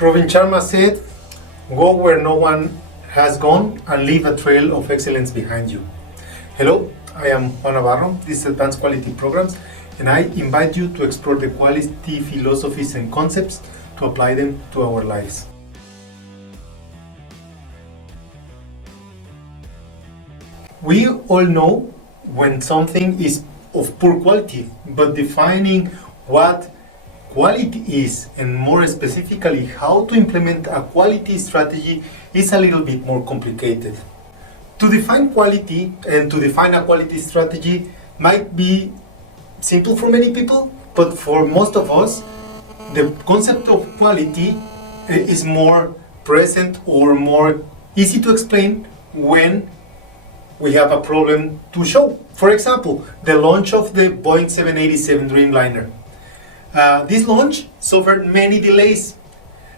Robin Sharma said, "Go where no one has gone and leave a trail of excellence behind you." Hello, I am Juan Navarro. This is Advanced Quality Programs, and I invite you to explore the quality philosophies and concepts to apply them to our lives. We all know when something is of poor quality, but defining what quality is, and more specifically how to implement a quality strategy, is a little bit more complicated. To define quality and to define a quality strategy might be simple for many people, but for most of us, the concept of quality is more present or more easy to explain when we have a problem to show. For example, the launch of the Boeing 787 Dreamliner. This launch suffered many delays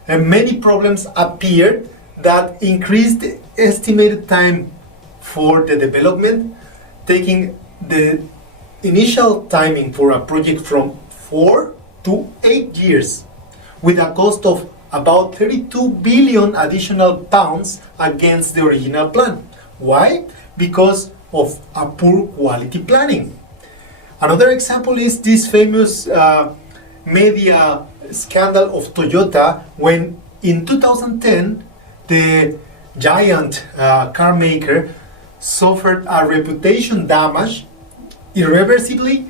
and many problems appeared that increased the estimated time for the development, taking the initial timing for a project from 4 to 8 years, with a cost of about 32 billion additional pounds against the original plan. Why? Because of a poor quality planning. Another example is this famous media scandal of Toyota, when in 2010 the giant car maker suffered a reputation damage irreversibly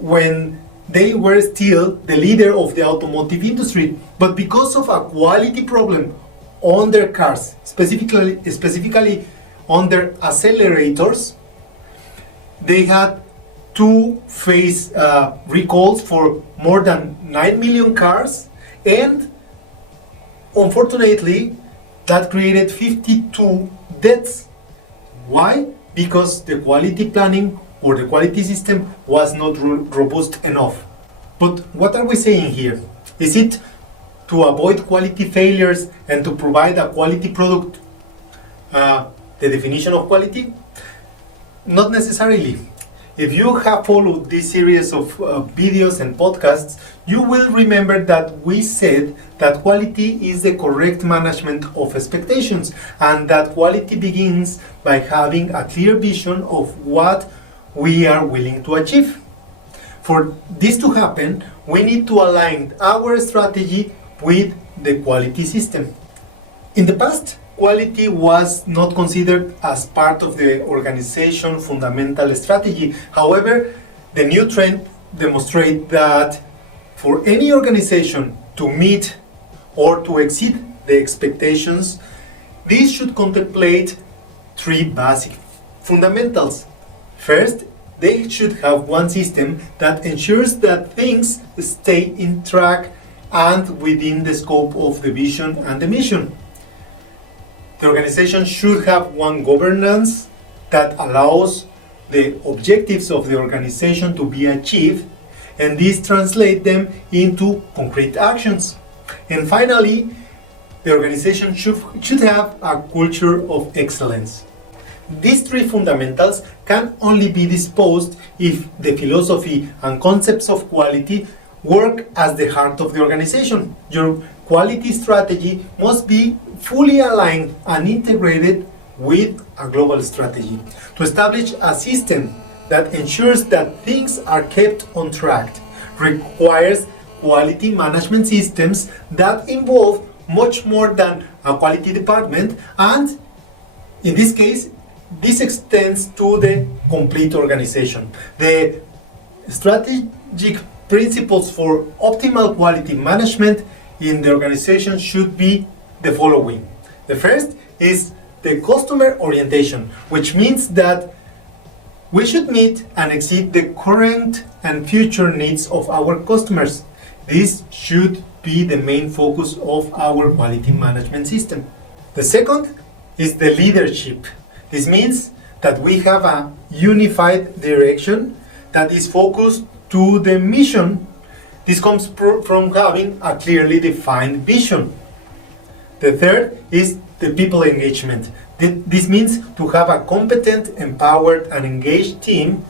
when they were still the leader of the automotive industry. But because of a quality problem on their cars, specifically on their accelerators, they had to face recalls for more than 9 million cars, and unfortunately that created 52 deaths. Why? Because the quality planning or the quality system was not robust enough. But what are we saying here? Is it to avoid quality failures and to provide a quality product the definition of quality? Not necessarily. If you have followed this series of videos and podcasts, you will remember that we said that quality is the correct management of expectations, and that quality begins by having a clear vision of what we are willing to achieve. For this to happen, we need to align our strategy with the quality system. In the past, quality was not considered as part of the organization fundamental strategy. However, the new trend demonstrates that for any organization to meet or to exceed the expectations, this should contemplate three basic fundamentals. First, they should have one system that ensures that things stay in track and within the scope of the vision and the mission. The organization should have one governance that allows the objectives of the organization to be achieved, and this translates them into concrete actions. And finally, the organization should have a culture of excellence. These three fundamentals can only be disposed if the philosophy and concepts of quality work as the heart of the organization. Your quality strategy must be fully aligned and integrated with a global strategy to establish a system that ensures that things are kept on track. Requires quality management systems that involve much more than a quality department, and in this case, this extends to the complete organization. The strategic principles for optimal quality management in the organization should be the following. The first is the customer orientation, which means that we should meet and exceed the current and future needs of our customers. This should be the main focus of our quality management system. The second is the leadership. This means that we have a unified direction that is focused to the mission. This comes from having a clearly defined vision. The third is the people engagement. This means to have a competent, empowered, and engaged team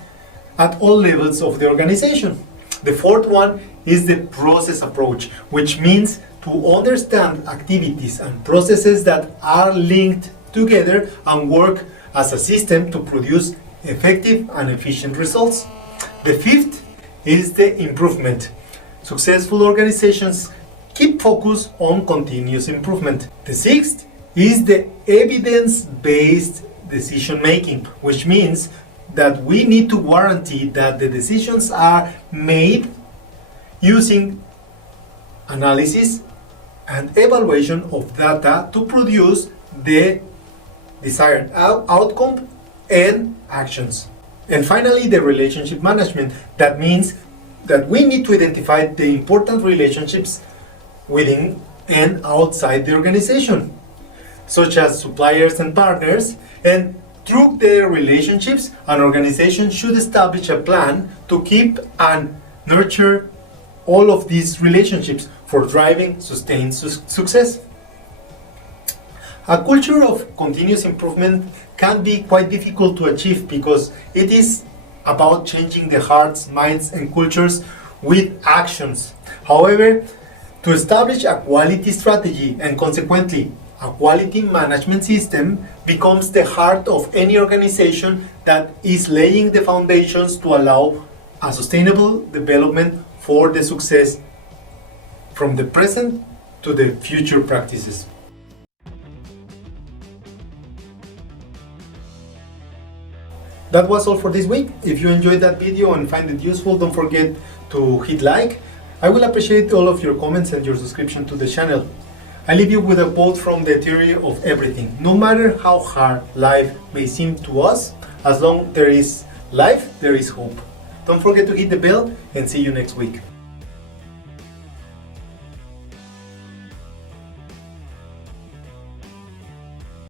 at all levels of the organization. The fourth one is the process approach, which means to understand activities and processes that are linked together and work as a system to produce effective and efficient results. The fifth is the improvement. Successful organizations keep focus on continuous improvement. The sixth is the evidence-based decision making, which means that we need to guarantee that the decisions are made using analysis and evaluation of data to produce the desired outcome and actions. And finally, the relationship management. That means that we need to identify the important relationships within and outside the organization, such as suppliers and partners, and through their relationships, an organization should establish a plan to keep and nurture all of these relationships for driving sustained success. A culture of continuous improvement can be quite difficult to achieve because it is about changing the hearts, minds, and cultures with actions. However, to establish a quality strategy and consequently a quality management system becomes the heart of any organization that is laying the foundations to allow a sustainable development for the success from the present to the future practices. That was all for this week. If you enjoyed that video and find it useful, don't forget to hit like. I will appreciate all of your comments and your subscription to the channel. I leave you with a quote from the theory of everything. No matter how hard life may seem to us, as long as there is life, there is hope. Don't forget to hit the bell and see you next week.